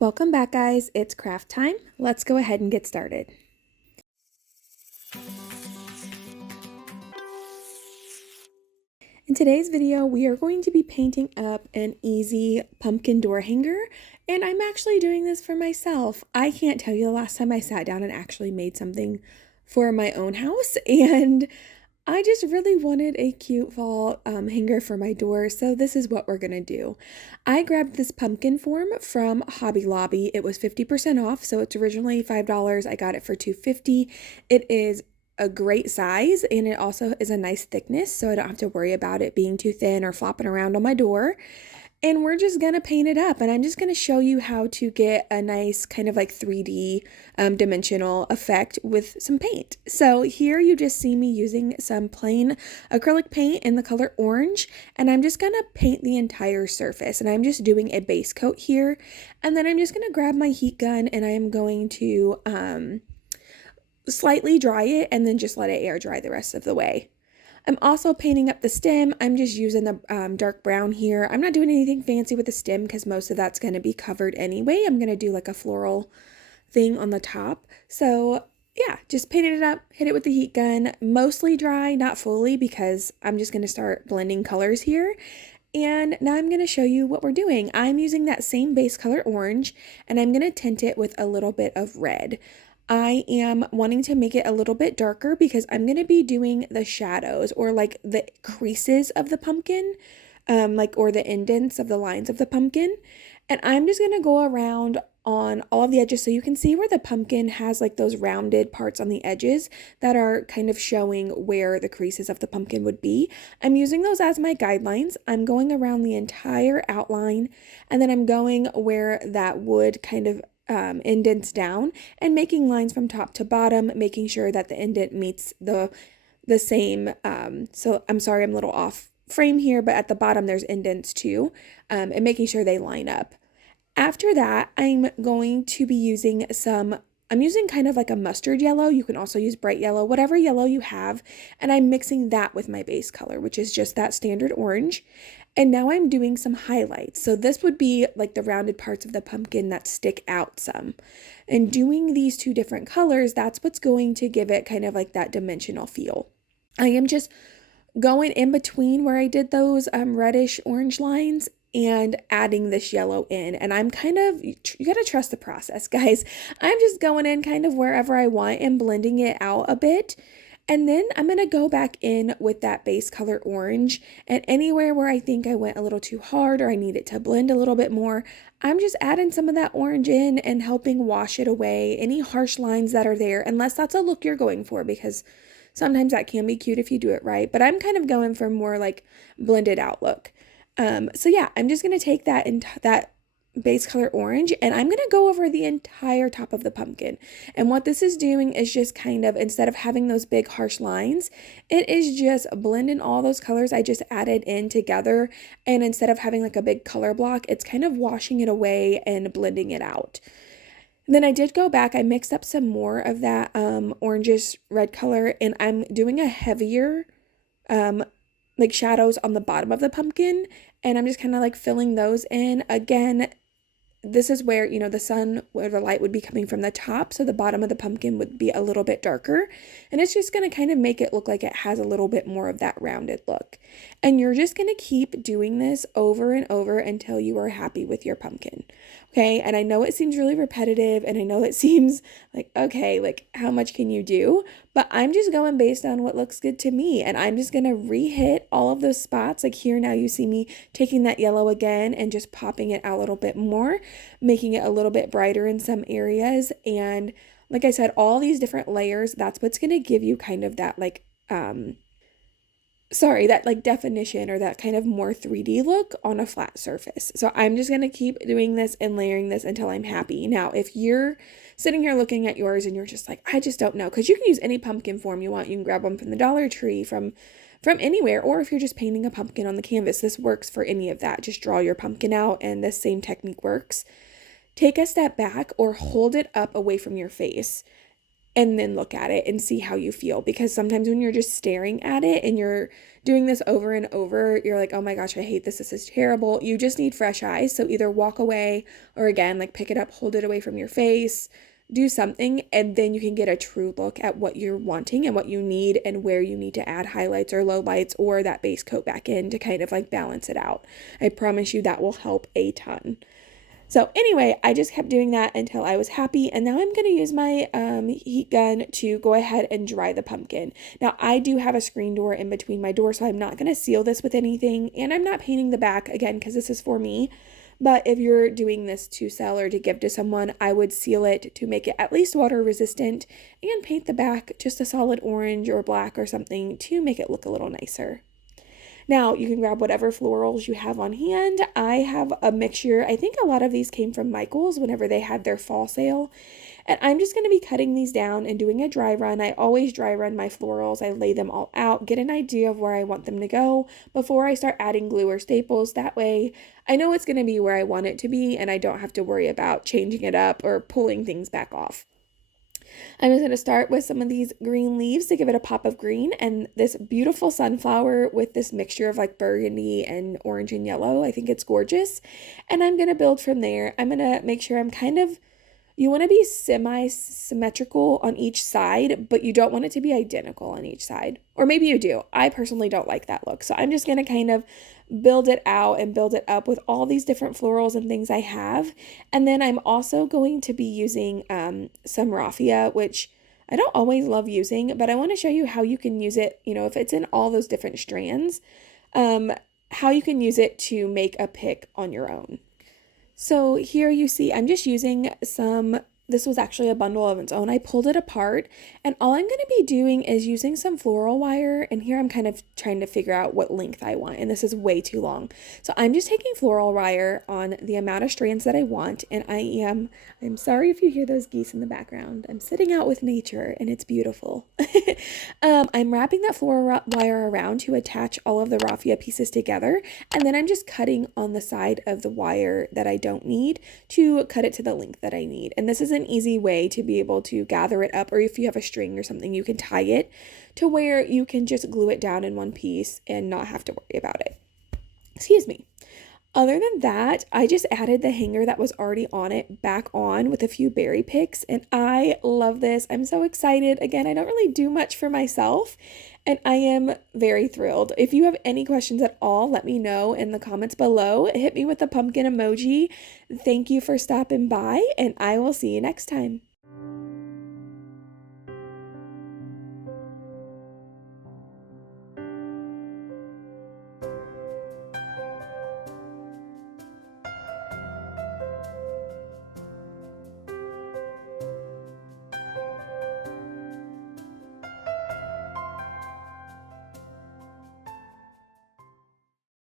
Welcome back, guys. It's craft time. Let's go ahead and get started. In today's video, we are going to be painting up an easy pumpkin door hanger, and I'm actually doing this for myself. I can't tell you the last time I sat down and actually made something for my own house, and I just really wanted a cute fall hanger for my door, so this is what we're gonna do. I grabbed this pumpkin form from Hobby Lobby. It was 50% off, so it's originally $5. I got it for $2.50. It is a great size, and it also is a nice thickness, so I don't have to worry about it being too thin or flopping around on my door. And we're just gonna paint it up, and I'm just gonna show you how to get a nice kind of like 3D dimensional effect with some paint. So here you just see me using some plain acrylic paint in the color orange, and I'm just gonna paint the entire surface, and I'm just doing a base coat here, and then I'm just gonna grab my heat gun and I am going to slightly dry it and then just let it air dry the rest of the way. I'm also painting up the stem. I'm just using the dark brown here. I'm not doing anything fancy with the stem because most of that's going to be covered anyway. I'm going to do like a floral thing on the top. So yeah, just painted it up, hit it with the heat gun, mostly dry, not fully, because I'm just going to start blending colors here. And now I'm going to show you what we're doing. I'm using that same base color orange, and I'm going to tint it with a little bit of red. I am wanting to make it a little bit darker because I'm going to be doing the shadows or like the creases of the pumpkin, or the indents of the lines of the pumpkin. And I'm just going to go around on all of the edges so you can see where the pumpkin has like those rounded parts on the edges that are kind of showing where the creases of the pumpkin would be. I'm using those as my guidelines. I'm going around the entire outline, and then I'm going where that wood kind of indents down and making lines from top to bottom, making sure that the indent meets the same. So I'm sorry, I'm a little off frame here, but at the bottom there's indents too, and making sure they line up. After that, I'm going to be using I'm using kind of like a mustard yellow. You can also use bright yellow, whatever yellow you have. And I'm mixing that with my base color, which is just that standard orange. And now I'm doing some highlights. So this would be like the rounded parts of the pumpkin that stick out some. And doing these two different colors, that's what's going to give it kind of like that dimensional feel. I am just going in between where I did those reddish orange lines and adding this yellow in. And I'm kind of, you gotta trust the process, guys. I'm just going in kind of wherever I want and blending it out a bit. And then I'm gonna go back in with that base color orange, and anywhere where I think I went a little too hard or I need it to blend a little bit more, I'm just adding some of that orange in and helping wash it away, any harsh lines that are there, unless that's a look you're going for, because sometimes that can be cute if you do it right. But I'm kind of going for more like blended out look. So yeah, I'm just going to take that base color orange, and I'm going to go over the entire top of the pumpkin. And what this is doing is just kind of, instead of having those big harsh lines, it is just blending all those colors I just added in together. And instead of having like a big color block, it's kind of washing it away and blending it out. Then I did go back, I mixed up some more of that orangish red color, and I'm doing a heavier like shadows on the bottom of the pumpkin, and I'm just kind of like filling those in. Again, this is where, the sun, where the light would be coming from the top, so the bottom of the pumpkin would be a little bit darker, and it's just going to kind of make it look like it has a little bit more of that rounded look. And you're just going to keep doing this over and over until you are happy with your pumpkin. Okay, and I know it seems really repetitive, and I know it seems like, okay, like how much can you do? But I'm just going based on what looks good to me, and I'm just going to re-hit all of those spots. Like here now you see me taking that yellow again and just popping it out a little bit more, making it a little bit brighter in some areas. And like I said, all these different layers, that's what's going to give you kind of that like that like definition or that kind of more 3D look on a flat surface. So I'm just going to keep doing this and layering this until I'm happy. Now, if you're sitting here looking at yours and you're just like, I just don't know, because you can use any pumpkin form you want. You can grab one from the Dollar Tree, from anywhere, or if you're just painting a pumpkin on the canvas, this works for any of that. Just draw your pumpkin out and the same technique works. Take a step back or hold it up away from your face. and then look at it and see how you feel. Because sometimes when you're just staring at it and you're doing this over and over, you're like, oh my gosh, I hate this. This is terrible. You just need fresh eyes. So either walk away or again, like pick it up, hold it away from your face, do something, and then you can get a true look at what you're wanting and what you need and where you need to add highlights or lowlights or that base coat back in to kind of like balance it out. I promise you that will help a ton. So anyway, I just kept doing that until I was happy, and now I'm going to use my heat gun to go ahead and dry the pumpkin. Now, I do have a screen door in between my doors, so I'm not going to seal this with anything, and I'm not painting the back, again, because this is for me. But if you're doing this to sell or to give to someone, I would seal it to make it at least water resistant and paint the back just a solid orange or black or something to make it look a little nicer. Now, you can grab whatever florals you have on hand. I have a mixture. I think a lot of these came from Michael's whenever they had their fall sale. And I'm just going to be cutting these down and doing a dry run. I always dry run my florals. I lay them all out, get an idea of where I want them to go before I start adding glue or staples. That way, I know it's going to be where I want it to be, and I don't have to worry about changing it up or pulling things back off. I'm just going to start with some of these green leaves to give it a pop of green, and this beautiful sunflower with this mixture of like burgundy and orange and yellow. I think it's gorgeous. And I'm going to build from there. I'm going to make sure I'm you want to be semi-symmetrical on each side, but you don't want it to be identical on each side. Or maybe you do. I personally don't like that look. So I'm just going to kind of build it out and build it up with all these different florals and things I have. And then I'm also going to be using some raffia, which I don't always love using, but I want to show you how you can use it, if it's in all those different strands, how you can use it to make a pick on your own. So here you see, I'm just using this was actually a bundle of its own. I pulled it apart, and all I'm going to be doing is using some floral wire, and here I'm kind of trying to figure out what length I want, and this is way too long. So I'm just taking floral wire on the amount of strands that I want, and I'm sorry if you hear those geese in the background. I'm sitting out with nature, and it's beautiful. I'm wrapping that floral wire around to attach all of the raffia pieces together, and then I'm just cutting on the side of the wire that I don't need to cut it to the length that I need. And this is an easy way to be able to gather it up, or if you have a string or something, you can tie it to where you can just glue it down in one piece and not have to worry about it. Excuse me. Other than that, I just added the hanger that was already on it back on with a few berry picks, and I love this. I'm so excited. Again, I don't really do much for myself, and I am very thrilled. If you have any questions at all, let me know in the comments below. Hit me with the pumpkin emoji. Thank you for stopping by, and I will see you next time.